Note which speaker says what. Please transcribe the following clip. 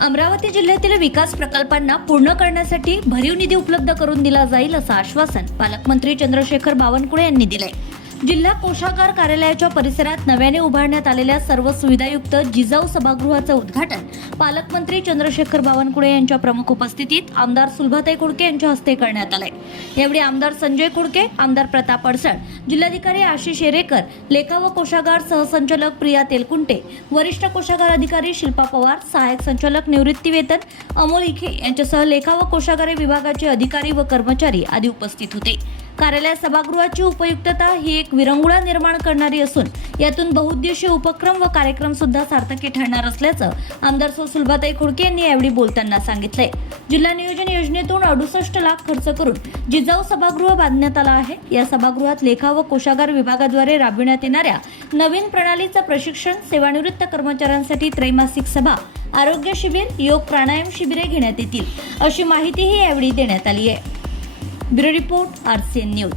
Speaker 1: अमरावती जिल्ह्यातील विकास प्रकल्पांना पूर्ण करण्यासाठी भरीव निधी उपलब्ध करून दिला जाईल असं आश्वासन पालकमंत्री चंद्रशेखर बावनकुळे यांनी दिले जिल्हा कोषागार कार्यालयाच्या परिसरात नव्याने उभारण्यात आलेल्या सर्व सुविधायुक्त जिजाऊ सभागृहाचं उद्घाटन पालकमंत्री चंद्रशेखर बावनकुळे यांच्या प्रमुख उपस्थितीत आमदार सुलभाताई कुडके यांच्या हस्ते करण्यात आलंय. यावेळी आमदार संजय कुडके आमदार प्रताप अडसण जिल्हाधिकारी आशिष शेरेकर लेखा व कोषागार सहसंचालक प्रिया तेलकुंटे वरिष्ठ कोषागार अधिकारी शिल्पा पवार सहाय्यक संचालक निवृत्ती वेतन अमोल इखे यांच्यासह लेखा व कोषागारे विभागाचे अधिकारी व कर्मचारी आदी उपस्थित होते. कार्यालय सभागृहाची उपयुक्तता ही एक विरंगुळा निर्माण करणारी असून यातून बहुउद्देशीय उपक्रम व कार्यक्रम सुद्धा सार्थकी ठरणार असल्याचं आमदार सौ सुलभाताई खुडके यांनी यावेळी बोलताना सांगितलंय. जिल्हा नियोजन योजनेतून अडुसष्ट लाख खर्च करून जिजाऊ सभागृह बांधण्यात आलं आहे. या सभागृहात लेखा व कोषागार विभागाद्वारे राबविण्यात येणाऱ्या नवीन प्रणालीचं प्रशिक्षण सेवानिवृत्त कर्मचाऱ्यांसाठी त्रैमासिक सभा आरोग्य शिबिर योग प्राणायाम शिबिरे घेण्यात येतील अशी माहितीही यावेळी देण्यात आली आहे. Bureau report R news.